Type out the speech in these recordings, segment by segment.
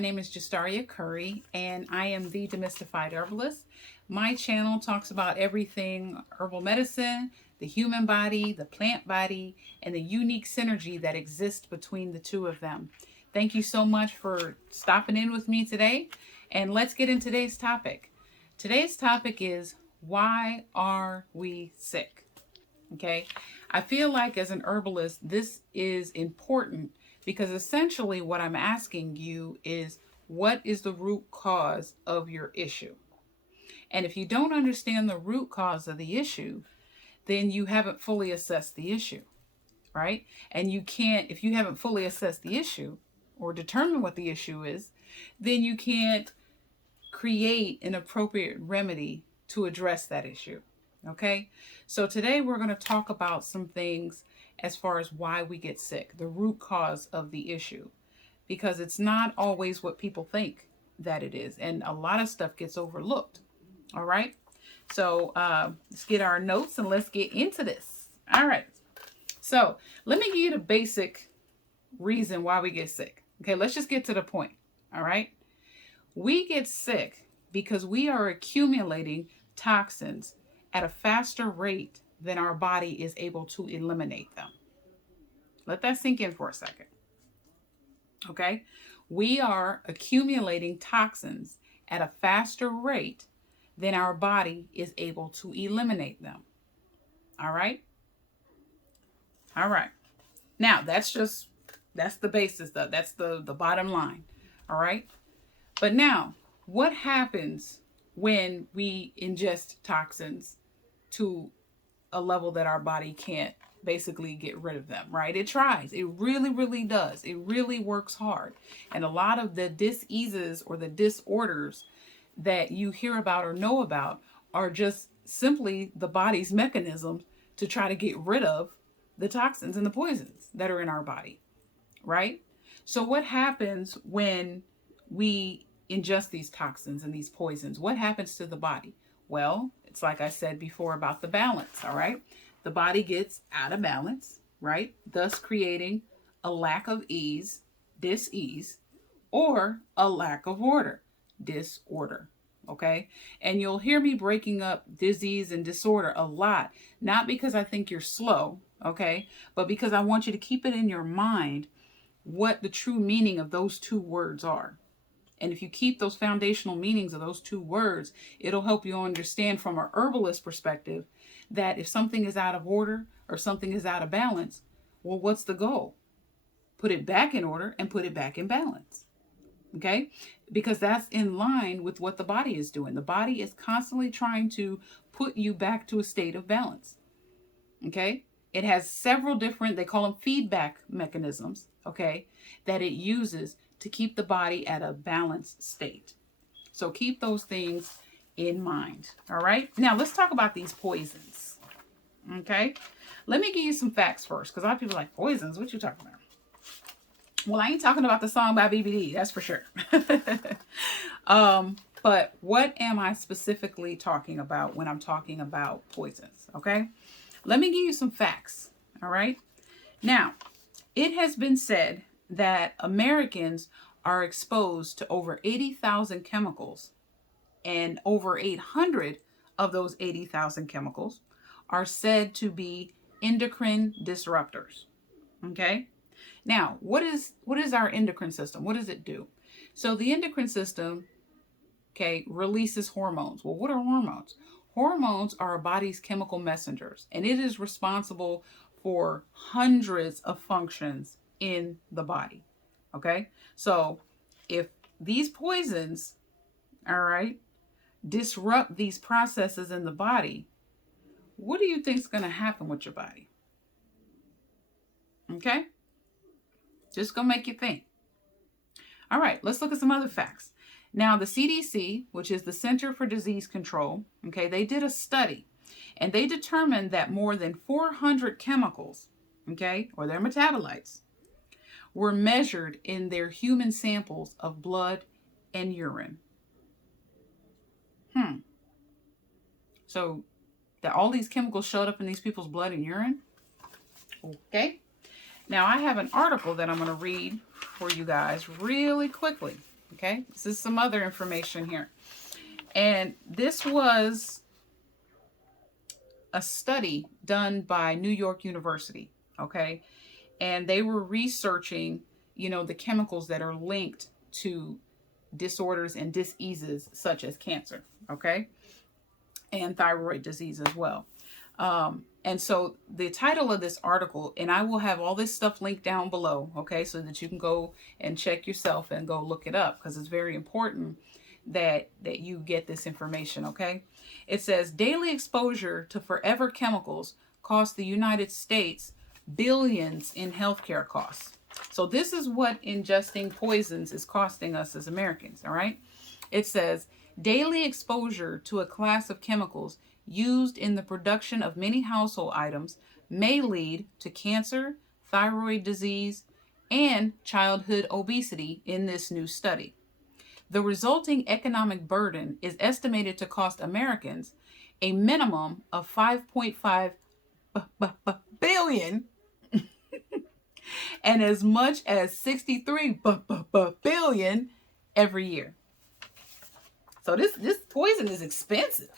name is Jastaria Curry, and I am the Demystified Herbalist. My channel talks about everything herbal medicine, the human body, the plant body, and the unique synergy that exists between the two of them. Thank you so much for stopping in with me today, and let's get into today's topic. Today's topic is, why are we sick? Okay, I feel like as an herbalist, this is important because essentially what I'm asking you is, what is the root cause of your issue? And if you don't understand the root cause of the issue, then you haven't fully assessed the issue, right? And you can't, if you haven't fully assessed the issue or determine what the issue is, then you can't create an appropriate remedy to address that issue. Okay, so today we're going to talk about some things as far as why we get sick, the root cause of the issue, because it's not always what people think that it is, and a lot of stuff gets overlooked. All right, so let's get our notes and let's get into this. All right, so let me give you the basic reason why we get sick. Okay, let's just get to the point. All right, we get sick because we are accumulating toxins at a faster rate than our body is able to eliminate them. Let that sink in for a second. Okay? We are accumulating toxins at a faster rate than our body is able to eliminate them. All right? All right. Now, that's the basis, though. That's the bottom line. All right? But now, what happens when we ingest toxins to a level that our body can't basically get rid of them, right? It tries. It really, really does. It really works hard. And a lot of the diseases or the disorders that you hear about or know about are just simply the body's mechanism to try to get rid of the toxins and the poisons that are in our body, right? So what happens when we ingest these toxins and these poisons? What happens to the body? Well, it's like I said before about the balance, all right? The body gets out of balance, right? Thus creating a lack of ease, dis-ease, or a lack of order, disorder, okay? And you'll hear me breaking up disease and disorder a lot, not because I think you're slow, okay? But because I want you to keep it in your mind what the true meaning of those two words are. And if you keep those foundational meanings of those two words, it'll help you understand from a herbalist perspective that if something is out of order or something is out of balance, well, what's the goal? Put it back in order and put it back in balance. Okay? Because that's in line with what the body is doing. The body is constantly trying to put you back to a state of balance. Okay? It has several different, they call them feedback mechanisms, okay, that it uses to keep the body at a balanced state. So keep those things in mind. All right. Now let's talk about these poisons. Okay. Let me give you some facts first, because a lot of people are like, poisons? What you talking about? Well, I ain't talking about the song by BBD, that's for sure. But what am I specifically talking about when I'm talking about poisons? Okay. Let me give you some facts. All right. Now, it has been said that Americans are exposed to over 80,000 chemicals, and over 800 of those 80,000 chemicals are said to be endocrine disruptors. Okay? Now, what is our endocrine system? What does it do? So the endocrine system, okay, releases hormones. Well, what are hormones? Hormones are our body's chemical messengers, and it is responsible for hundreds of functions in the body. Okay, so if these poisons, all right, disrupt these processes in the body, what do you think is going to happen with your body? Okay, just gonna make you think. All right, let's look at some other facts. Now, the CDC, which is the Center for Disease Control, okay, they did a study, and they determined that more than 400 chemicals, okay, or their metabolites, were measured in their human samples of blood and urine. So that all these chemicals showed up in these people's blood and urine? Okay. Now I have an article that I'm going to read for you guys really quickly. Okay, this is some other information here. And this was a study done by New York University. Okay, and they were researching, the chemicals that are linked to disorders and diseases such as cancer. Okay, and thyroid disease as well. And so the title of this article, and I will have all this stuff linked down below, okay, so that you can go and check yourself and go look it up, because it's very important that you get this information, okay? It says daily exposure to forever chemicals costs the United States billions in healthcare costs. So this is what ingesting poisons is costing us as Americans, all right? It says daily exposure to a class of chemicals used in the production of many household items may lead to cancer, thyroid disease, and childhood obesity in this new study. The resulting economic burden is estimated to cost Americans a minimum of 5.5 billion and as much as 63 billion every year. So this poison is expensive.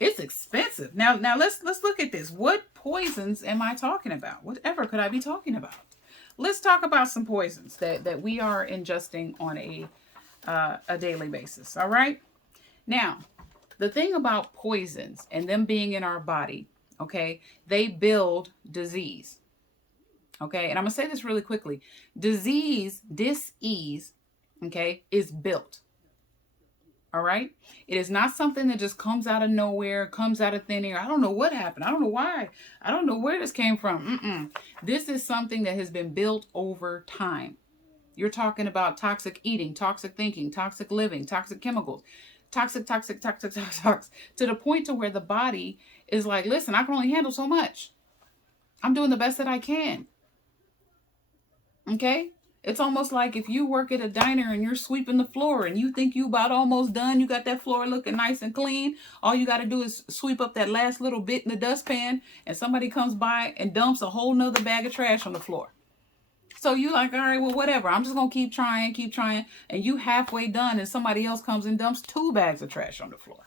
It's expensive. Now let's look at this. What poisons am I talking about? Whatever could I be talking about? Let's talk about some poisons that we are ingesting on a daily basis. All right. Now, the thing about poisons and them being in our body, okay, they build disease. Okay, and I'm gonna say this really quickly. Dis-ease, okay, is built. All right. It is not something that just comes out of nowhere, comes out of thin air. I don't know what happened. I don't know why. I don't know where this came from. This is something that has been built over time. You're talking about toxic eating, toxic thinking, toxic living, toxic chemicals, toxic, to the point to where the body is like, listen, I can only handle so much. I'm doing the best that I can. Okay. It's almost like if you work at a diner and you're sweeping the floor and you think you about almost done, you got that floor looking nice and clean. All you got to do is sweep up that last little bit in the dustpan, and somebody comes by and dumps a whole nother bag of trash on the floor. So you like, all right, well, whatever. I'm just going to keep trying. And you halfway done and somebody else comes and dumps 2 bags of trash on the floor.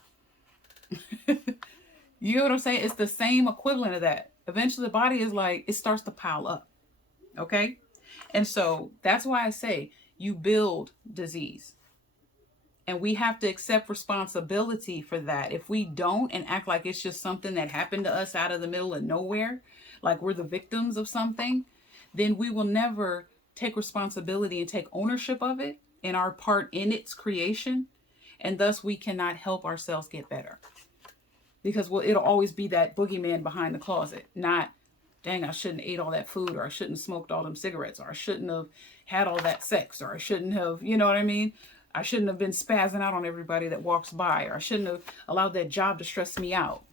You know what I'm saying? It's the same equivalent of that. Eventually the body is like, it starts to pile up. Okay. And so that's why I say you build disease. And we have to accept responsibility for that. If we don't and act like it's just something that happened to us out of the middle of nowhere, like we're the victims of something, then we will never take responsibility and take ownership of it and our part in its creation. And thus we cannot help ourselves get better. Because it'll always be that boogeyman behind the closet, not, dang, I shouldn't have ate all that food, or I shouldn't have smoked all them cigarettes, or I shouldn't have had all that sex, or I shouldn't have, you know what I mean? I shouldn't have been spazzing out on everybody that walks by, or I shouldn't have allowed that job to stress me out.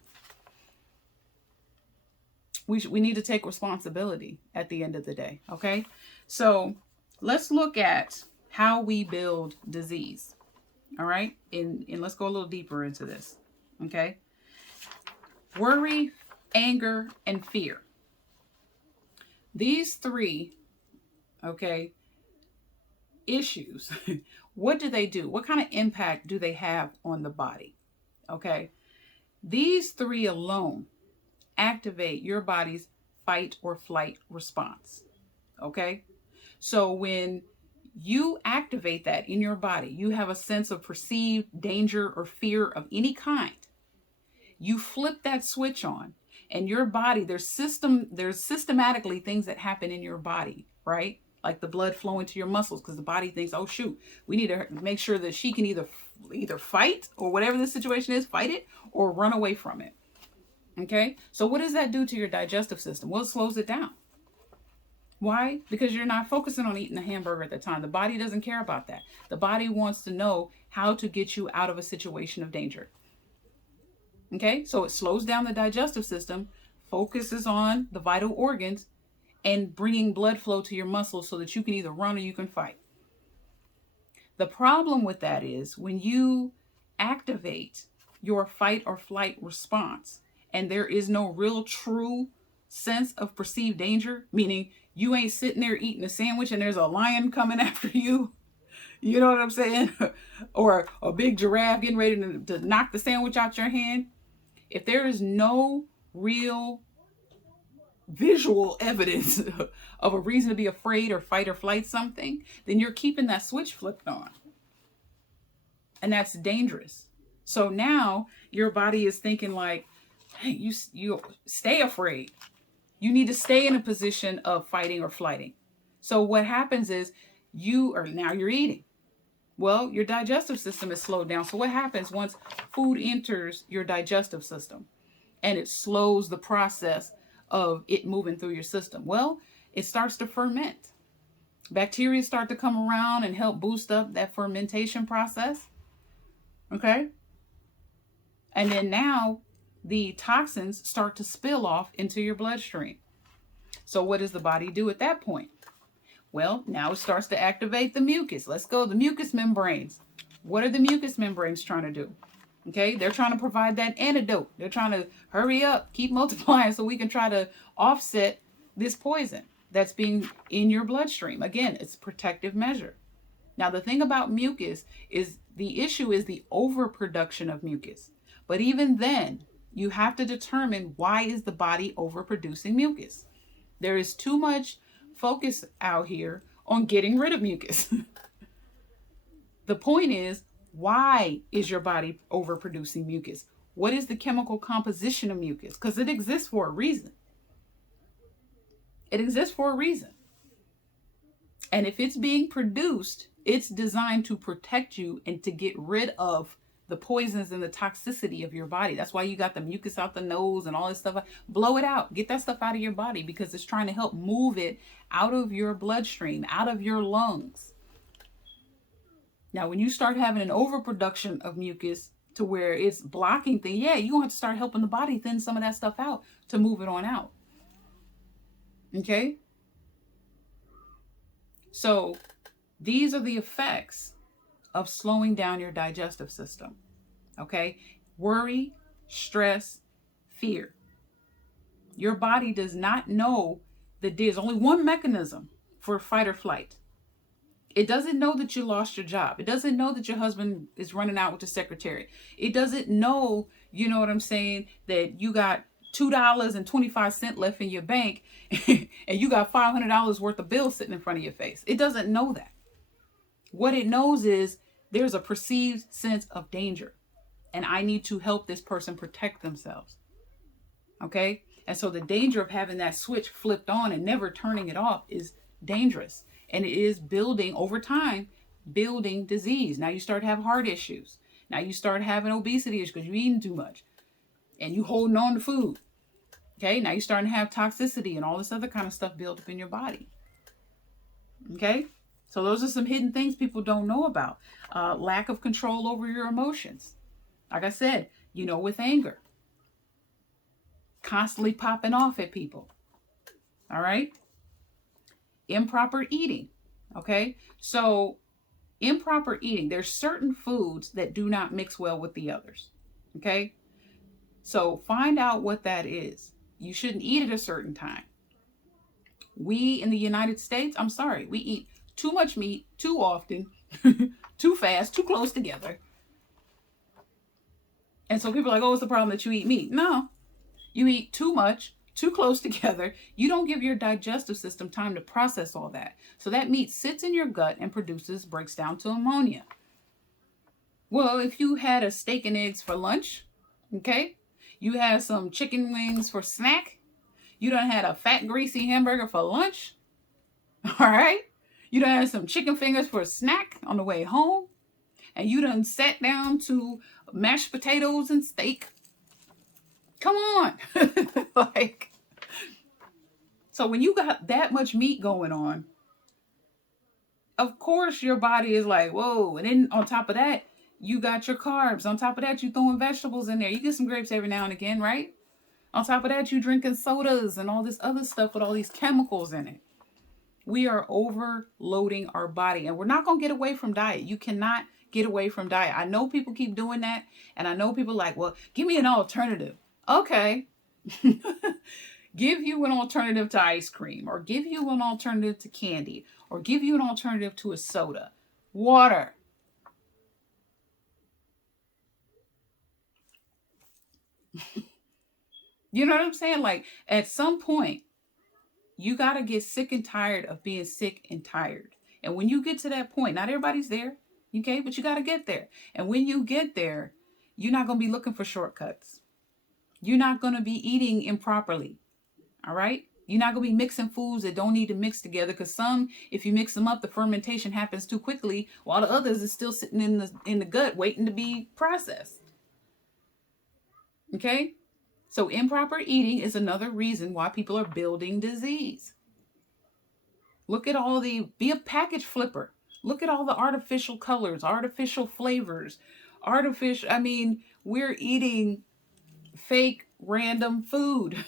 We need to take responsibility at the end of the day, okay? So let's look at how we build disease, all right? And let's go a little deeper into this, okay? Worry, anger, and fear. These 3, okay, issues, what do they do? What kind of impact do they have on the body? Okay. These 3 alone activate your body's fight or flight response. Okay. So when you activate that in your body, you have a sense of perceived danger or fear of any kind. You flip that switch on. And your body, there's systematically things that happen in your body, right? Like the blood flowing to your muscles, because the body thinks, oh shoot, we need to make sure that she can either fight, or whatever the situation is, fight it or run away from it. Okay. So what does that do to your digestive system? Well, it slows it down. Why? Because you're not focusing on eating a hamburger at the time. The body doesn't care about that. The body wants to know how to get you out of a situation of danger. Okay, so it slows down the digestive system, focuses on the vital organs, and bringing blood flow to your muscles so that you can either run or you can fight. The problem with that is when you activate your fight or flight response and there is no real true sense of perceived danger, meaning you ain't sitting there eating a sandwich and there's a lion coming after you, You know what I'm saying? Or a big giraffe getting ready to knock the sandwich out your hand. If there is no real visual evidence of a reason to be afraid or fight or flight something, then you're keeping that switch flipped on. And that's dangerous. So now your body is thinking like, hey, you stay afraid. You need to stay in a position of fighting or flighting. So what happens is now you're eating. Well, your digestive system is slowed down. So what happens once food enters your digestive system and it slows the process of it moving through your system? Well, it starts to ferment. Bacteria start to come around and help boost up that fermentation process. Okay? And then now the toxins start to spill off into your bloodstream. So what does the body do at that point? Well, now it starts to activate the mucus. Let's go. The mucus membranes. What are the mucus membranes trying to do? Okay, they're trying to provide that antidote. They're trying to hurry up, keep multiplying so we can try to offset this poison that's being in your bloodstream. Again, it's a protective measure. Now, the thing about mucus is the issue is the overproduction of mucus. But even then, you have to determine why is the body overproducing mucus. There is too much focus out here on getting rid of mucus. The point is, why is your body overproducing mucus? What is the chemical composition of mucus? Because it exists for a reason. It exists for a reason. And if it's being produced, it's designed to protect you and to get rid of the poisons and the toxicity of your body. That's why you got the mucus out the nose and all this stuff. Blow it out. Get that stuff out of your body because it's trying to help move it out of your bloodstream, out of your lungs. Now, when you start having an overproduction of mucus to where it's blocking things, you're going to have to start helping the body thin some of that stuff out to move it on out. Okay? So these are the effects of slowing down your digestive system. Okay? Worry, stress, fear. Your body does not know that there's only one mechanism for fight or flight. It doesn't know that you lost your job. It doesn't know that your husband is running out with the secretary. It doesn't know, you know what I'm saying, that you got $2.25 left in your bank and you got $500 worth of bills sitting in front of your face. It doesn't know that. What it knows is there's a perceived sense of danger and I need to help this person protect themselves. Okay? And so the danger of having that switch flipped on and never turning it off is dangerous. And it is building over time, building disease. Now you start to have heart issues. Now you start having obesity issues because you're eating too much and you holding on to food. Okay, now you're starting to have toxicity and all this other kind of stuff built up in your body. Okay, so those are some hidden things people don't know about. Lack of control over your emotions. Like I said, with anger. Constantly popping off at people. All right. Improper eating. Okay, so improper eating, there's certain foods that do not mix well with the others. Okay, so find out what that is. You shouldn't eat at a certain time. We in the United States, I'm sorry, we eat too much meat too often, too fast, too close together. And so people are like, oh, it's the problem that you eat meat. No, you eat too much, too close together. You don't give your digestive system time to process all that. So that meat sits in your gut and breaks down to ammonia. Well, if you had a steak and eggs for lunch, okay, you had some chicken wings for snack, you done had a fat, greasy hamburger for lunch, all right, you done had some chicken fingers for a snack on the way home, and you done sat down to mashed potatoes and steak. Come on. So when you got that much meat going on, of course your body is like, whoa. And then on top of that, you got your carbs. On top of that, you throwing vegetables in there. You get some grapes every now and again, right? On top of that, you drinking sodas and all this other stuff with all these chemicals in it. We are overloading our body, and we're not going to get away from diet. You cannot get away from diet. I know people keep doing that, and I know people like, well, give me an alternative. Okay. Give you an alternative to ice cream, or give you an alternative to candy, or give you an alternative to a soda. Water. You know what I'm saying? Like, at some point, you got to get sick and tired of being sick and tired. And when you get to that point, not everybody's there, okay? But you got to get there. And when you get there, you're not going to be looking for shortcuts. You're not going to be eating improperly, all right? You're not going to be mixing foods that don't need to mix together, because some, if you mix them up, the fermentation happens too quickly, while the others is still sitting in the gut waiting to be processed. Okay? So improper eating is another reason why people are building disease. Look at be a package flipper. Look at all the artificial colors, artificial flavors, we're eating fake random food.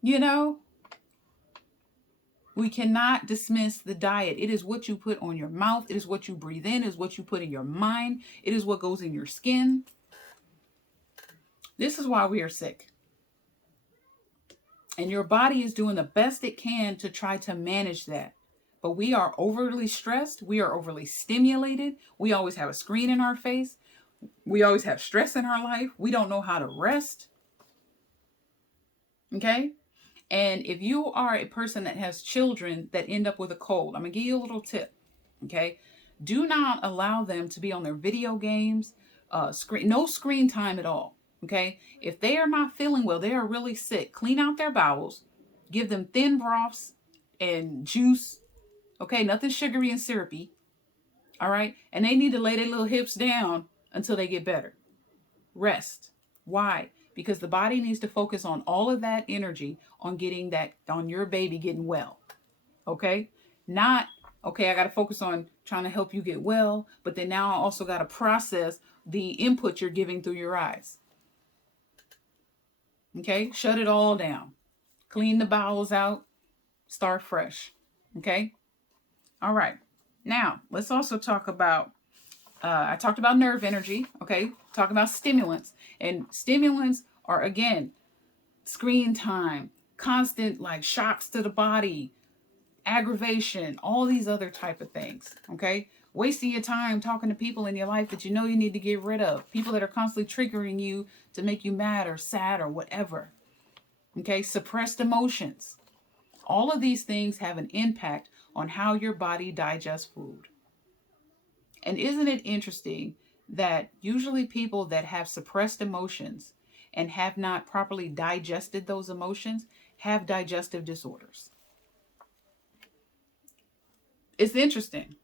You know, we cannot dismiss the diet. It is what you put on your mouth. It is what you breathe in. It is what you put in your mind. It is what goes in your skin. This is why we are sick. And your body is doing the best it can to try to manage that. But we are overly stressed. We are overly stimulated. We always have a screen in our face. We always have stress in our life. We don't know how to rest. Okay? And if you are a person that has children that end up with a cold, I'm going to give you a little tip. Okay? Do not allow them to be on their video games, no screen time at all. Okay? If they are not feeling well, they are really sick, clean out their bowels, give them thin broths and juice. Okay? Nothing sugary and syrupy. All right? And they need to lay their little hips down until they get better. Rest. Why? Because the body needs to focus on all of that energy on your baby getting well. Okay? Not, okay, I got to focus on trying to help you get well, but then now I also got to process the input you're giving through your eyes. Okay? Shut it all down. Clean the bowels out. Start fresh. Okay? All right. Now, let's also talk about, I talked about nerve energy. Okay? Talk about stimulants. And stimulants are, again, screen time, constant like shocks to the body, aggravation, all these other type of things. Okay? Wasting your time talking to people in your life that you know you need to get rid of. People that are constantly triggering you to make you mad or sad or whatever. Okay? Suppressed emotions. All of these things have an impact on how your body digests food. And isn't it interesting that usually people that have suppressed emotions and have not properly digested those emotions have digestive disorders? It's interesting,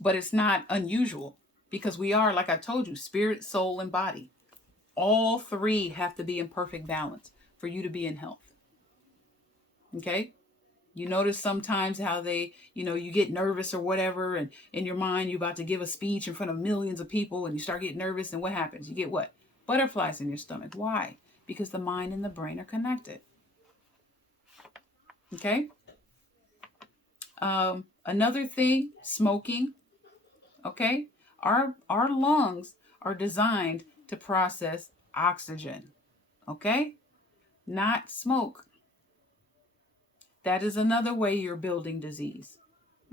but it's not unusual, because we are, like I told you, spirit, soul, and body. All three have to be in perfect balance for you to be in health. Okay? You notice sometimes how you get nervous or whatever, and in your mind you're about to give a speech in front of millions of people, and you start getting nervous, and what happens? You get what? Butterflies in your stomach. Why? Because the mind and the brain are connected. Okay? Another thing, smoking. Okay? Our lungs are designed to process oxygen. Okay? Not smoke. That is another way you're building disease.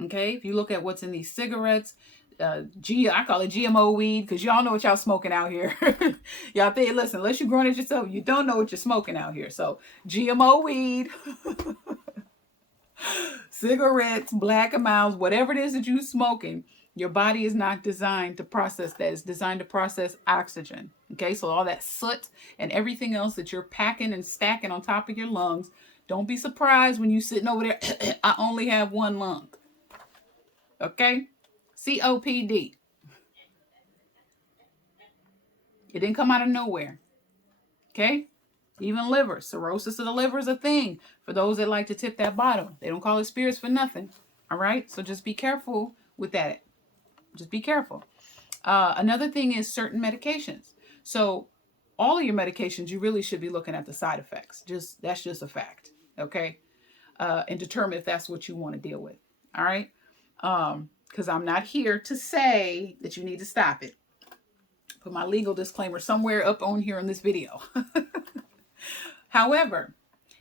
Okay? If you look at what's in these cigarettes, I call it GMO weed, because y'all know what y'all smoking out here. Y'all think, listen, unless you're growing it yourself, you don't know what you're smoking out here. So GMO weed, cigarettes, black and miles, whatever it is that you're smoking, your body is not designed to process that. It's designed to process oxygen. Okay, so all that soot and everything else that you're packing and stacking on top of your lungs, don't be surprised when you're sitting over there, I only have one lung. Okay? COPD. It didn't come out of nowhere. Okay? Even liver. Cirrhosis of the liver is a thing for those that like to tip that bottle. They don't call it spirits for nothing. All right? So just be careful with that. Just be careful. Another thing is certain medications. So all of your medications, you really should be looking at the side effects. That's just a fact. Okay? And determine if that's what you want to deal with. All right? Because I'm not here to say that you need to stop it. Put my legal disclaimer somewhere up on here in this video. However,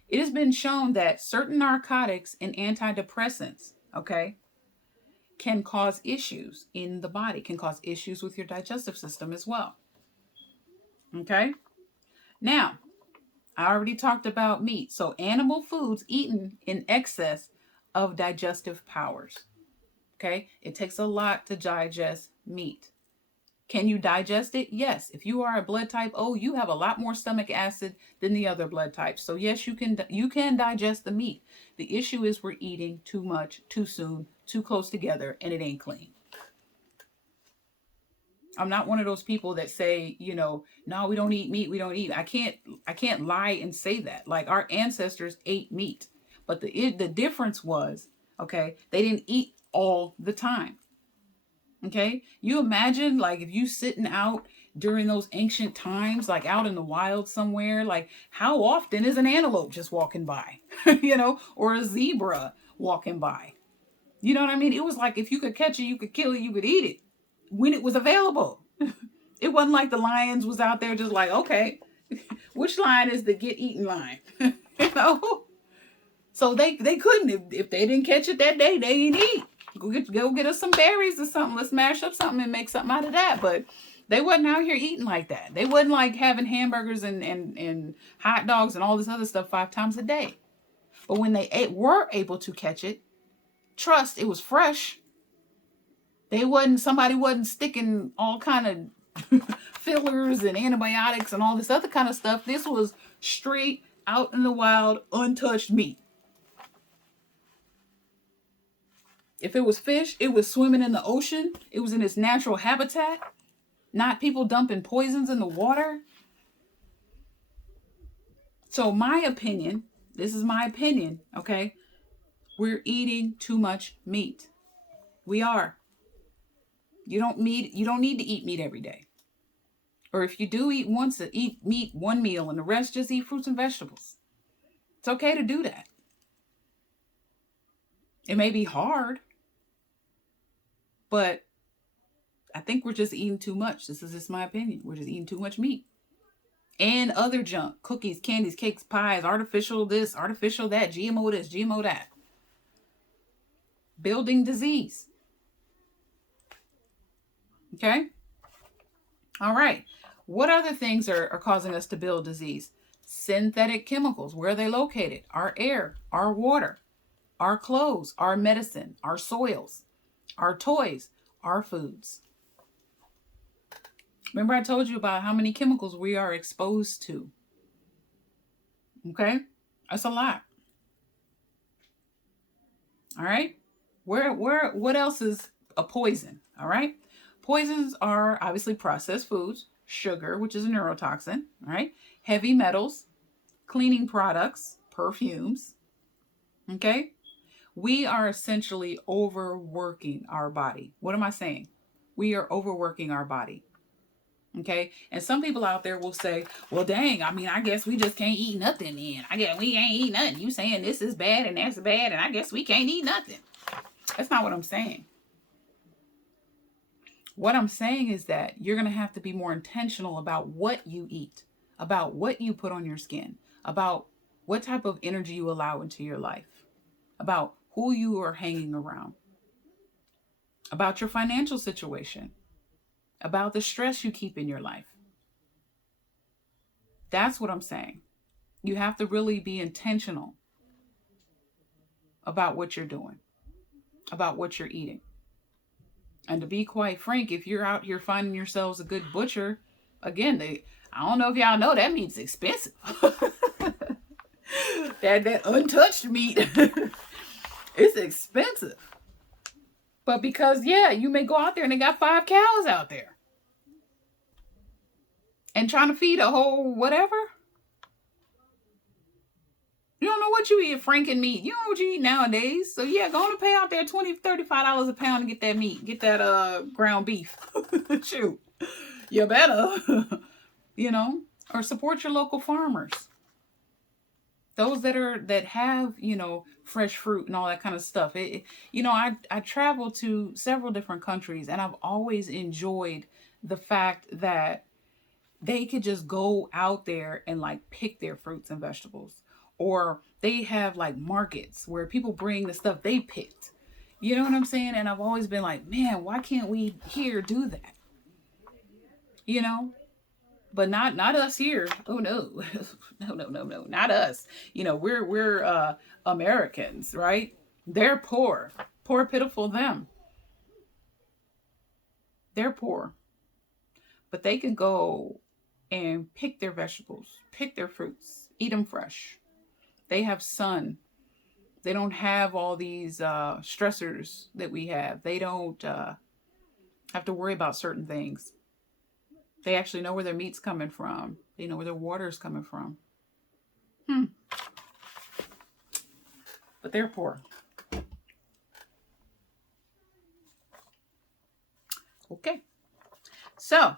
it has been shown that certain narcotics and antidepressants, okay, can cause issues in the body, can cause issues with your digestive system as well. Okay? Now, I already talked about meat. So animal foods eaten in excess of digestive powers. Okay? It takes a lot to digest meat. Can you digest it? Yes. If you are a blood type O, you have a lot more stomach acid than the other blood types. So yes, you can digest the meat. The issue is we're eating too much, too soon, too close together, and it ain't clean. I'm not one of those people that say, no, we don't eat meat, we don't eat. I can't lie and say that. Like, our ancestors ate meat. But the difference was, okay, they didn't eat all the time. Okay, you imagine, like, if you sitting out during those ancient times, like out in the wild somewhere, like, how often is an antelope just walking by, or a zebra walking by? You know what I mean? It was like, if you could catch it, you could kill it, you could eat it when it was available. It wasn't like the lions was out there just like, okay, which lion is the get eaten lion? So they couldn't, if they didn't catch it that day, they didn't eat. Go get us some berries or something. Let's mash up something and make something out of that. But they wasn't out here eating like that. They wasn't like having hamburgers and hot dogs and all this other stuff 5 times a day. But when they were able to catch it, trust, it was fresh. Somebody wasn't sticking all kind of fillers and antibiotics and all this other kind of stuff. This was straight out in the wild, untouched meat. If it was fish, it was swimming in the ocean. It was in its natural habitat. Not people dumping poisons in the water. So my opinion, this is my opinion, okay? We're eating too much meat. We are. You don't need to eat meat every day. Or if you do eat meat one meal and the rest just eat fruits and vegetables. It's okay to do that. It may be hard, but I think we're just eating too much. This is just my opinion. We're just eating too much meat. And other junk. Cookies, candies, cakes, pies, artificial this, artificial that, GMO this, GMO that. Building disease. Okay? All right. What other things are causing us to build disease? Synthetic chemicals. Where are they located? Our air, our water, our clothes, our medicine, our soils, our toys, our foods. Remember I told you about how many chemicals we are exposed to. Okay? That's a lot. All right? What else is a poison? All right? Poisons are obviously processed foods, sugar, which is a neurotoxin, all right? Heavy metals, cleaning products, perfumes. Okay? We are essentially overworking our body. What am I saying? We are overworking our body. Okay? And some people out there will say, well, dang, I guess we just can't eat nothing then. I guess we ain't eat nothing. You saying this is bad and that's bad, and I guess we can't eat nothing. That's not what I'm saying. What I'm saying is that you're going to have to be more intentional about what you eat, about what you put on your skin, about what type of energy you allow into your life, about who you are hanging around, about your financial situation, about the stress you keep in your life. That's what I'm saying. You have to really be intentional about what you're doing, about what you're eating. And to be quite frank, if you're out here finding yourselves a good butcher, again, I don't know if y'all know, that meat's expensive. that untouched meat, it's expensive. But because, you may go out there and they got 5 cows out there. And trying to feed a whole whatever. You don't know what you eat, Franken meat. You don't know what you eat nowadays. So go on and pay out there $20, $35 a pound to get that meat. Get that ground beef. Shoot. You better. Or support your local farmers. Those that have, fresh fruit and all that kind of stuff. I travel to several different countries, and I've always enjoyed the fact that they could just go out there and pick their fruits and vegetables. Or they have markets where people bring the stuff they picked. You know what I'm saying? And I've always been like, man, why can't we here do that? You know? But not us here. Oh no. No, not us. You know, we're Americans, right? They're poor. Poor pitiful them. They're poor. But they can go and pick their vegetables, pick their fruits, eat them fresh. They have sun. They don't have all these stressors that we have. They don't have to worry about certain things. They actually know where their meat's coming from. They know where their water's coming from. But they're poor. Okay. So,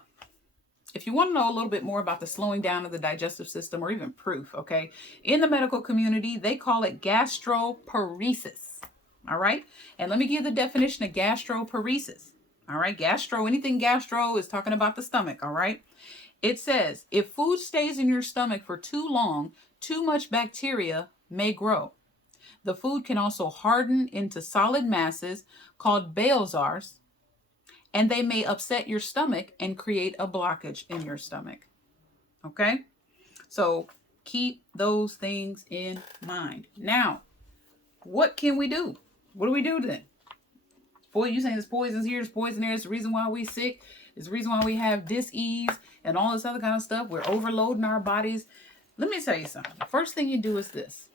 if you want to know a little bit more about the slowing down of the digestive system, or even proof, okay, in the medical community, they call it gastroparesis. All right. And let me give you the definition of gastroparesis. All right. Anything gastro is talking about the stomach. All right. It says if food stays in your stomach for too long, too much bacteria may grow. The food can also harden into solid masses called biospheres, and they may upset your stomach and create a blockage in your stomach. Okay? So keep those things in mind. Now, what can we do? What do we do then? Boy, you saying there's poisons here, there's poison there. It's the reason why we're sick. It's the reason why we have dis-ease and all this other kind of stuff. We're overloading our bodies. Let me tell you something. The first thing you do is this.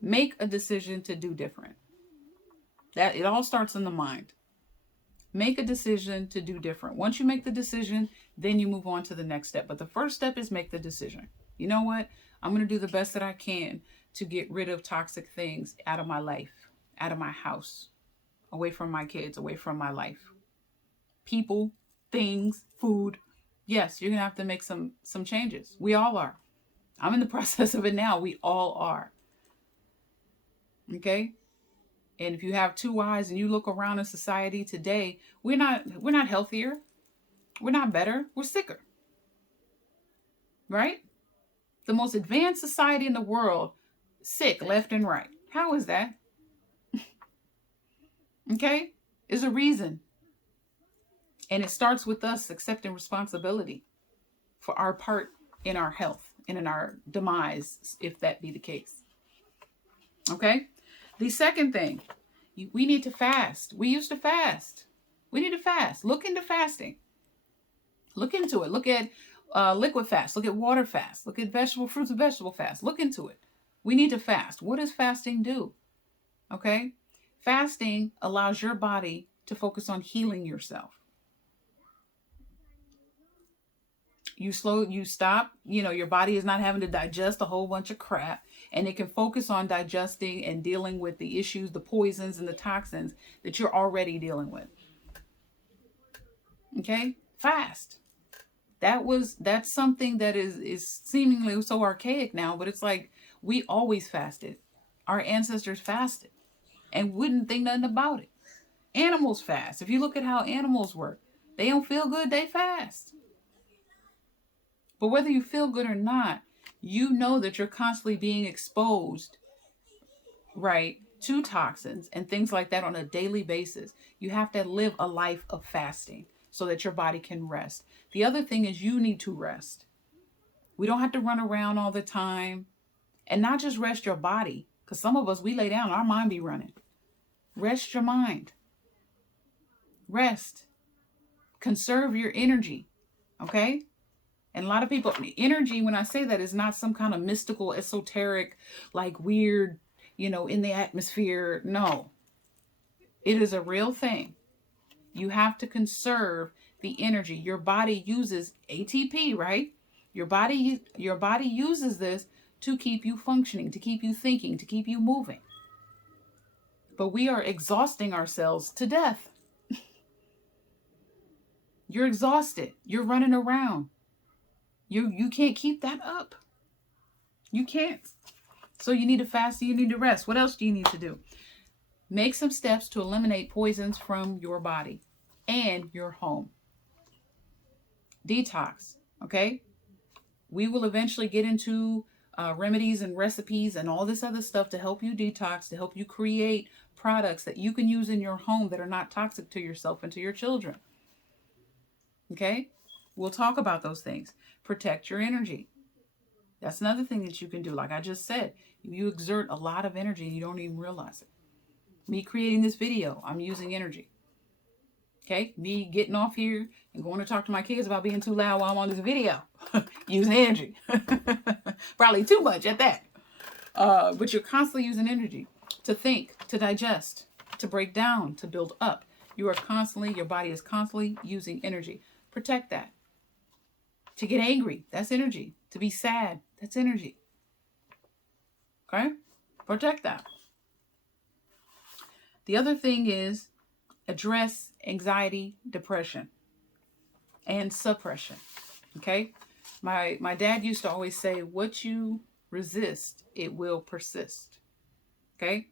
Make a decision to do different. That it all starts in the mind. Make a decision to do different. Once you make the decision, then you move on to the next step. But the first step is make the decision. You know what? I'm going to do the best that I can to get rid of toxic things out of my life, out of my house, away from my kids, away from my life. People, things, food. Yes, you're going to have to make some changes. We all are. I'm in the process of it now. We all are. Okay? And if you have two eyes and you look around in society today, we're not healthier. We're not better. We're sicker. Right? The most advanced society in the world, sick left and right. How is that? Okay? There's a reason. And it starts with us accepting responsibility for our part in our health and in our demise, if that be the case. Okay? The second thing, we need to fast. We used to fast. We need to fast. Look into fasting. Look into it. Look at liquid fast. Look at water fast. Look at fruits and vegetable fast. Look into it. We need to fast. What does fasting do? Okay? Fasting allows your body to focus on healing yourself. You stop, your body is not having to digest a whole bunch of crap, and it can focus on digesting and dealing with the issues, the poisons and the toxins that you're already dealing with. Okay? Fast. That's something that is seemingly so archaic now, but it's like we always fasted. Our ancestors fasted and wouldn't think nothing about it. Animals fast. If you look at how animals work, they don't feel good, they fast. But whether you feel good or not, you know that you're constantly being exposed, right, to toxins and things like that on a daily basis. You have to live a life of fasting so that your body can rest. The other thing is you need to rest. We don't have to run around all the time, and not just rest your body, because some of us, we lay down, our mind be running. Rest your mind. Rest. Conserve your energy, okay? And a lot of people, energy, when I say that, is not some kind of mystical, esoteric, like weird, in the atmosphere. No. It is a real thing. You have to conserve the energy. Your body uses ATP, right? Your body uses this to keep you functioning, to keep you thinking, to keep you moving. But we are exhausting ourselves to death. You're exhausted. You're running around. You can't keep that up. You can't. So you need to fast, you need to rest. What else do you need to do? Make some steps to eliminate poisons from your body and your home. Detox, okay? We will eventually get into remedies and recipes and all this other stuff to help you detox, to help you create products that you can use in your home that are not toxic to yourself and to your children. Okay? We'll talk about those things. Protect your energy. That's another thing that you can do. Like I just said, you exert a lot of energy and you don't even realize it. Me creating this video, I'm using energy. Okay? Me getting off here and going to talk to my kids about being too loud while I'm on this video. Using energy. Probably too much at that. But you're constantly using energy to think, to digest, to break down, to build up. Your body is constantly using energy. Protect that. To get angry, that's energy. To be sad, that's energy. Okay? Protect that. The other thing is address anxiety, depression, and suppression. Okay? My dad used to always say, what you resist, it will persist. Okay?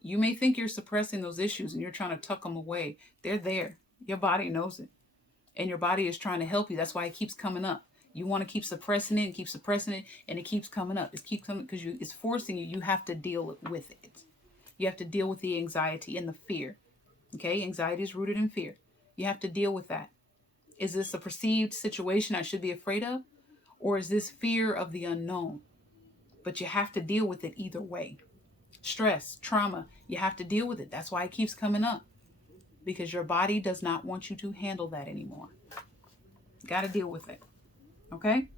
You may think you're suppressing those issues and you're trying to tuck them away. They're there. Your body knows it. And your body is trying to help you. That's why it keeps coming up. You want to keep suppressing it and keep suppressing it, and it keeps coming up. It keeps coming because it's forcing you. You have to deal with it. You have to deal with the anxiety and the fear. Okay? Anxiety is rooted in fear. You have to deal with that. Is this a perceived situation I should be afraid of? Or is this fear of the unknown? But you have to deal with it either way. Stress, trauma, you have to deal with it. That's why it keeps coming up. Because your body does not want you to handle that anymore. Got to deal with it. Okay?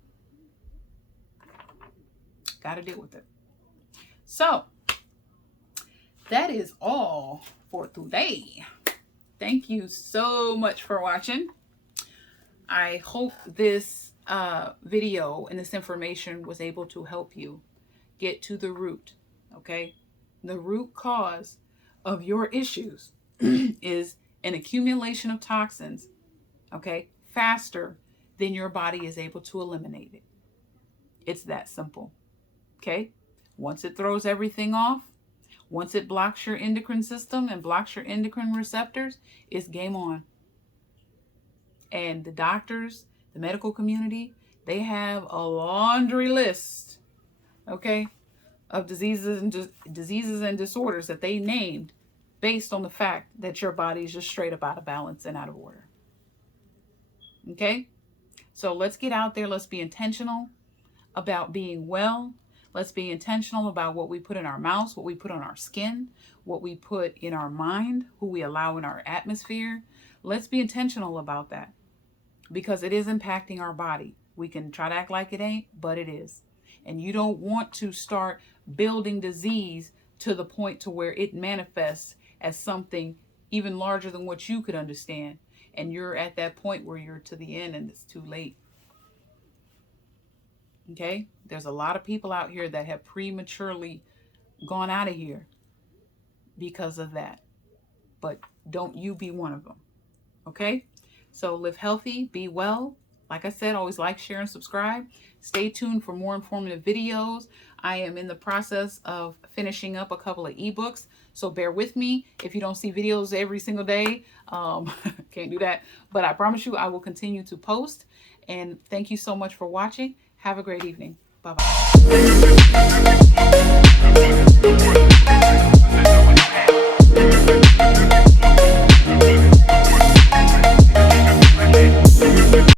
Got to deal with it. So, that is all for today. Thank you so much for watching. I hope this video and this information was able to help you get to the root. Okay? The root cause of your issues is an accumulation of toxins, okay, faster than your body is able to eliminate it. It's that simple, okay? Once it throws everything off, once it blocks your endocrine system and blocks your endocrine receptors, it's game on. And the doctors, the medical community, they have a laundry list, okay, of diseases and disorders that they named based on the fact that your body is just straight up out of balance and out of order. Okay? So let's get out there. Let's be intentional about being well. Let's be intentional about what we put in our mouths, what we put on our skin, what we put in our mind, who we allow in our atmosphere. Let's be intentional about that because it is impacting our body. We can try to act like it ain't, but it is. And you don't want to start building disease to the point to where it manifests as something even larger than what you could understand. And you're at that point where you're to the end and it's too late. Okay? There's a lot of people out here that have prematurely gone out of here because of that. But don't you be one of them. Okay? So live healthy, be well. Like I said, always like, share, and subscribe. Stay tuned for more informative videos. I am in the process of finishing up a couple of ebooks, so bear with me if you don't see videos every single day. Can't do that, but I promise you I will continue to post. And thank you so much for watching. Have a great evening. Bye-bye.